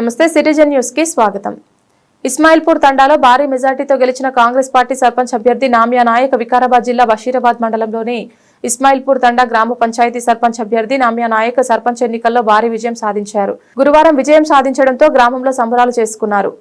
నమస్తే citizen news కి స్వాగతం। ఇస్మాయిల్పూర్ తండాలో భారీ మెజార్టీతో గెలిచిన కాంగ్రెస్ పార్టీ సర్పంచ్ అభ్యర్థి నామ్యా నాయక్ వికారాబాద్ జిల్లా బషీరాబాద్ మండలంలోని ఇస్మాయిల్పూర్ తండా గ్రామ పంచాయతీ సర్పంచ్ అభ్యర్థి నామ్యా నాయక్ సర్పంచ్ ఎన్నికల్లో భారీ విజయం సాధించారు। గురువారం విజయం సాధించడంతో గ్రామంలో సంబరాలు చేసుకున్నారు।